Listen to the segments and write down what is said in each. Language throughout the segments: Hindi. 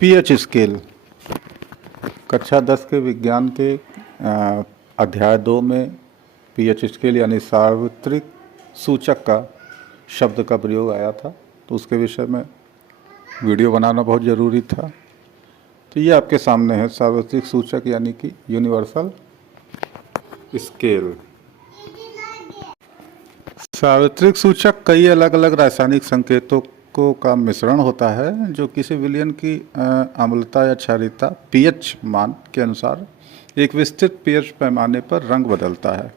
पीएच स्केल कक्षा 10 के विज्ञान के अध्याय 2 में पीएच स्केल यानी सार्वत्रिक सूचक का शब्द का प्रयोग आया था, तो उसके विषय में वीडियो बनाना बहुत ज़रूरी था। तो ये आपके सामने है सार्वत्रिक सूचक यानी कि यूनिवर्सल स्केल। सार्वत्रिक सूचक कई अलग अलग रासायनिक संकेतों का मिश्रण होता है जो किसी विलयन की अम्लता या क्षारीयता पीएच मान के अनुसार एक विस्तृत पीएच पैमाने पर रंग बदलता है।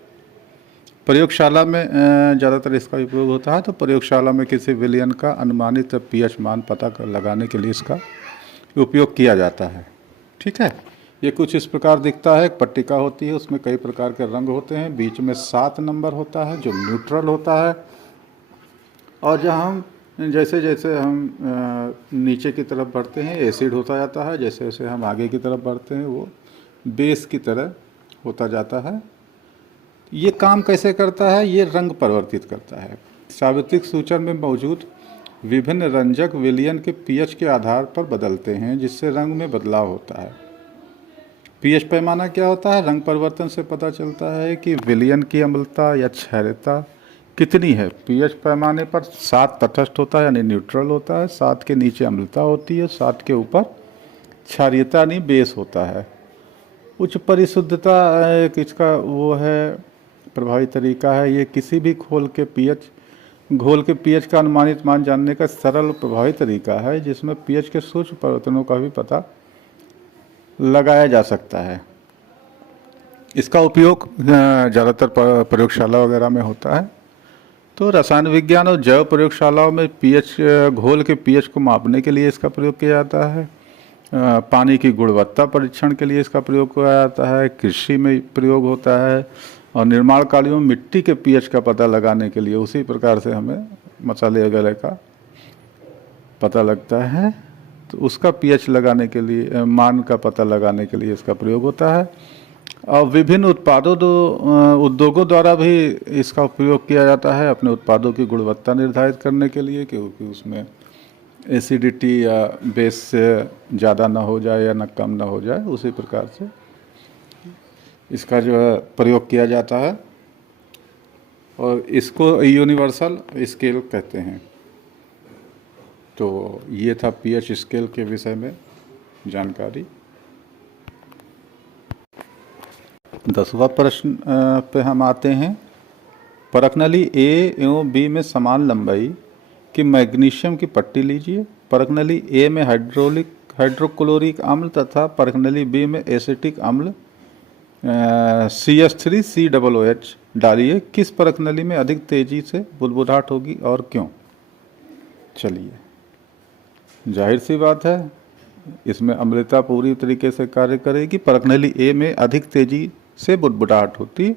प्रयोगशाला में ज़्यादातर इसका उपयोग होता है। तो प्रयोगशाला में किसी विलयन का अनुमानित पीएच मान पता लगाने के लिए इसका उपयोग किया जाता है। ठीक है, ये कुछ इस प्रकार दिखता है। एक पट्टिका होती है, उसमें कई प्रकार के रंग होते हैं। बीच में 7 नंबर होता है जो न्यूट्रल होता है, और जहाँ हम जैसे जैसे हम नीचे की तरफ बढ़ते हैं एसिड होता जाता है, जैसे जैसे हम आगे की तरफ बढ़ते हैं वो बेस की तरह होता जाता है। ये काम कैसे करता है? ये रंग परिवर्तित करता है। सार्वत्रिक सूचक में मौजूद विभिन्न रंजक विलयन के पीएच के आधार पर बदलते हैं, जिससे रंग में बदलाव होता है। पीएच पैमाना क्या होता है? रंग परिवर्तन से पता चलता है कि विलयन की अम्लता या क्षारीयता कितनी है। पीएच पैमाने पर 7 तटस्थ होता है यानी न्यूट्रल होता है, 7 के नीचे अम्लता होती है, 7 के ऊपर क्षारीयता यानी बेस होता है। उच्च परिशुद्धता एक इसका वो है प्रभावी तरीका है। ये किसी भी घोल के पीएच का अनुमानित मान जानने का सरल प्रभावी तरीका है, जिसमें पीएच के सूक्ष्म परिवर्तनों का भी पता लगाया जा सकता है। इसका उपयोग ज़्यादातर प्रयोगशाला वगैरह में होता है। तो रसायन विज्ञान और जैव प्रयोगशालाओं में घोल के पीएच को मापने के लिए इसका प्रयोग किया जाता है। पानी की गुणवत्ता परीक्षण के लिए इसका प्रयोग किया जाता है। कृषि में प्रयोग होता है, और निर्माण कार्यों में मिट्टी के पीएच का पता लगाने के लिए उसी प्रकार से हमें मसाले वगैरह का पता लगता है, तो उसका पीएच लगाने के लिए मान का पता लगाने के लिए इसका प्रयोग होता है। और विभिन्न उद्योगों द्वारा भी इसका उपयोग किया जाता है अपने उत्पादों की गुणवत्ता निर्धारित करने के लिए, क्योंकि उसमें एसिडिटी या बेस से ज़्यादा ना हो जाए या ना कम ना हो जाए, उसी प्रकार से इसका जो है प्रयोग किया जाता है, और इसको यूनिवर्सल स्केल कहते हैं। तो ये था पीएच स्केल के विषय में जानकारी। 10वां प्रश्न पे हम आते हैं। परखनली ए एवं बी में समान लंबाई कि मैग्नीशियम की पट्टी लीजिए। परखनली ए में हाइड्रोक्लोरिक अम्ल तथा परखनली बी में एसिटिक अम्ल CH3COOH डालिए। किस परखनली में अधिक तेजी से बुदबुदाहट होगी और क्यों? चलिए, जाहिर सी बात है, इसमें अम्लता पूरी तरीके से कार्य करेगी। परखनली ए में अधिक तेजी से बुदबुदाहट होती,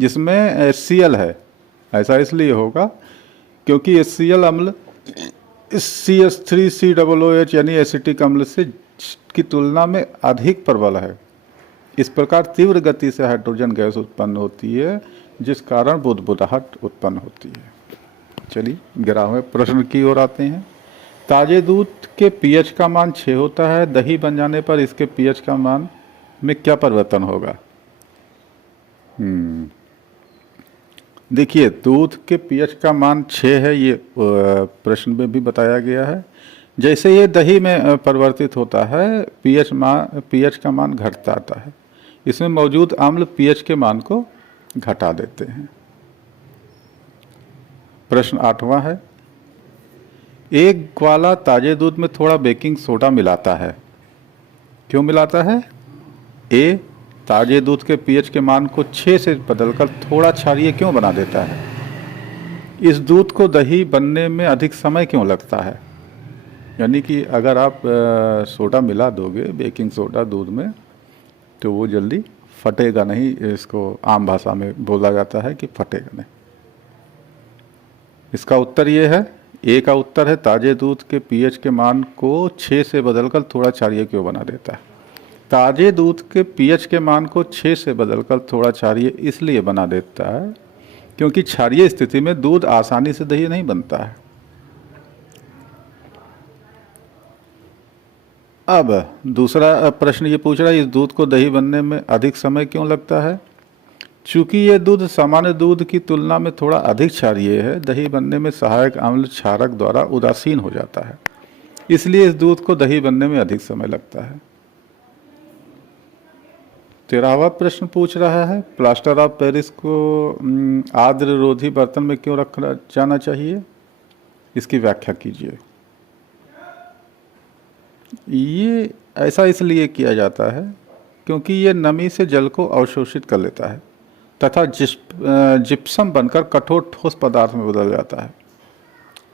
जिसमें HCl है। ऐसा इसलिए होगा क्योंकि HCl अम्ल CH3COOH यानी एसिटिक अम्ल से की तुलना में अधिक प्रबल है। इस प्रकार तीव्र गति से हाइड्रोजन गैस उत्पन्न होती है, जिस कारण बुदबुदाहट उत्पन्न होती है। चलिए 11वें प्रश्न की ओर आते हैं। ताजे दूध के पीएच का मान 6 होता है। दही बन जाने पर इसके पीएच का मान में क्या परिवर्तन होगा? देखिए, दूध के पीएच का मान 6 है, ये प्रश्न में भी बताया गया है। जैसे ये दही में परिवर्तित होता है, पीएच का मान घटता आता है। इसमें मौजूद अम्ल पीएच के मान को घटा देते हैं। प्रश्न 8वां है। एक ग्वाला ताजे दूध में थोड़ा बेकिंग सोडा मिलाता है। क्यों मिलाता है? ए, ताजे दूध के पीएच के मान को 6 से बदलकर थोड़ा क्षारीय क्यों बना देता है? इस दूध को दही बनने में अधिक समय क्यों लगता है? यानी कि अगर आप सोडा मिला दोगे, बेकिंग सोडा दूध में, तो वो जल्दी फटेगा नहीं। इसको आम भाषा में बोला जाता है कि फटेगा नहीं। इसका उत्तर ये है, ए का उत्तर है ताजे दूध के पीएच के मान को 6 से बदलकर थोड़ा क्षारीय क्यों बना देता है। ताजे दूध के पीएच के मान को 6 से बदलकर थोड़ा क्षारीय इसलिए बना देता है क्योंकि क्षारीय स्थिति में दूध आसानी से दही नहीं बनता है। अब दूसरा प्रश्न ये पूछ रहा है, इस दूध को दही बनने में अधिक समय क्यों लगता है? चूंकि ये दूध सामान्य दूध की तुलना में थोड़ा अधिक क्षारीय है, दही बनने में सहायक अम्ल क्षारक द्वारा उदासीन हो जाता है, इसलिए इस दूध को दही बनने में अधिक समय लगता है। 13वां प्रश्न पूछ रहा है, प्लास्टर ऑफ पेरिस को आर्द्र रोधी बर्तन में क्यों रखना जाना चाहिए? इसकी व्याख्या कीजिए। ये ऐसा इसलिए किया जाता है क्योंकि ये नमी से जल को अवशोषित कर लेता है तथा जिप्सम बनकर कठोर ठोस पदार्थ में बदल जाता है।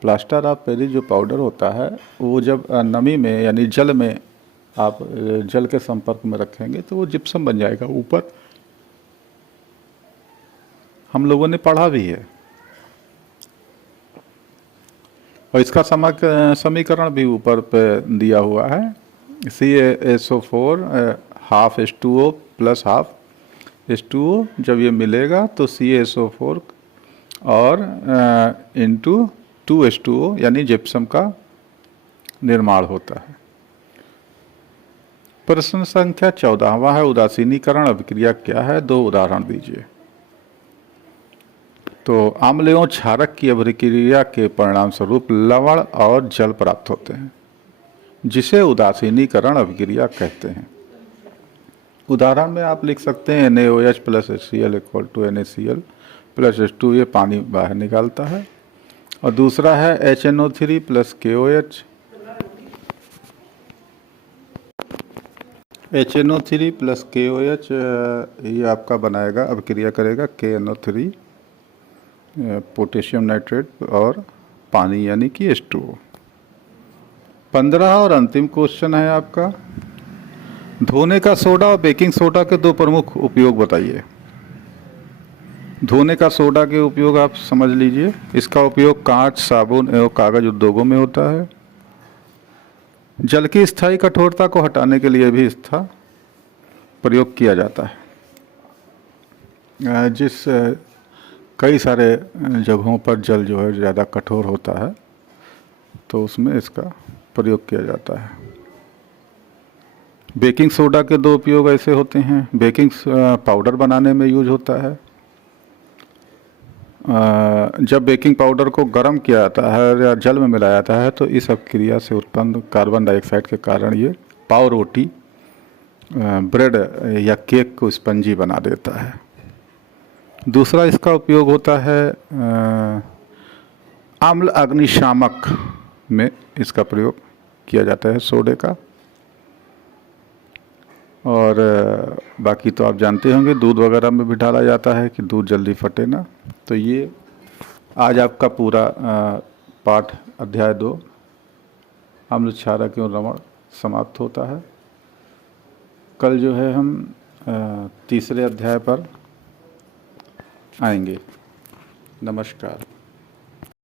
प्लास्टर ऑफ पेरिस जो पाउडर होता है वो जब नमी में यानी जल में आप जल के संपर्क में रखेंगे तो वो जिप्सम बन जाएगा। ऊपर हम लोगों ने पढ़ा भी है और इसका समीकरण भी ऊपर पे दिया हुआ है। CaSO4 half H2O plus half H2O, जब ये मिलेगा तो CaSO4 और इंटू 2H2O यानी जिप्सम का निर्माण होता है। प्रश्न संख्या 14वां है, उदासीनीकरण अभिक्रिया क्या है? 2 उदाहरण दीजिए। तो अम्ल एवं क्षारक की अभिक्रिया के परिणाम स्वरूप लवण और जल प्राप्त होते हैं, जिसे उदासीनीकरण अभिक्रिया कहते हैं। उदाहरण में आप लिख सकते हैं NaOH plus HCl equal to NaCl plus H2, ये पानी बाहर निकालता है। और दूसरा है HNO3 plus KOH, HNO3 plus KOH ये आपका बनाएगा, अभिक्रिया करेगा KNO3 पोटेशियम नाइट्रेट और पानी यानी कि H2O। 15 और अंतिम क्वेश्चन है आपका, धोने का सोडा और बेकिंग सोडा के 2 प्रमुख उपयोग बताइए। धोने का सोडा के उपयोग आप समझ लीजिए, इसका उपयोग कांच, साबुन एवं कागज उद्योगों में होता है। जल की स्थायी कठोरता को हटाने के लिए भी इसका प्रयोग किया जाता है। जिस कई सारे जगहों पर जल जो है ज़्यादा कठोर होता है तो उसमें इसका प्रयोग किया जाता है। बेकिंग सोडा के 2 उपयोग ऐसे होते हैं, बेकिंग पाउडर बनाने में यूज होता है। जब बेकिंग पाउडर को गर्म किया जाता है या जल में मिलाया जाता है तो इस अभिक्रिया से उत्पन्न कार्बन डाइऑक्साइड के कारण ये पाव रोटी, ब्रेड या केक को स्पंजी बना देता है। दूसरा इसका उपयोग होता है अम्ल अग्निशामक में इसका प्रयोग किया जाता है सोडे का। और बाकी तो आप जानते होंगे, दूध वगैरह में भी डाला जाता है कि दूध जल्दी फटे ना। तो ये आज आपका पूरा पाठ अध्याय 2 अम्ल क्षारक एवं लवण समाप्त होता है। कल जो है हम तीसरे अध्याय पर आएंगे। नमस्कार।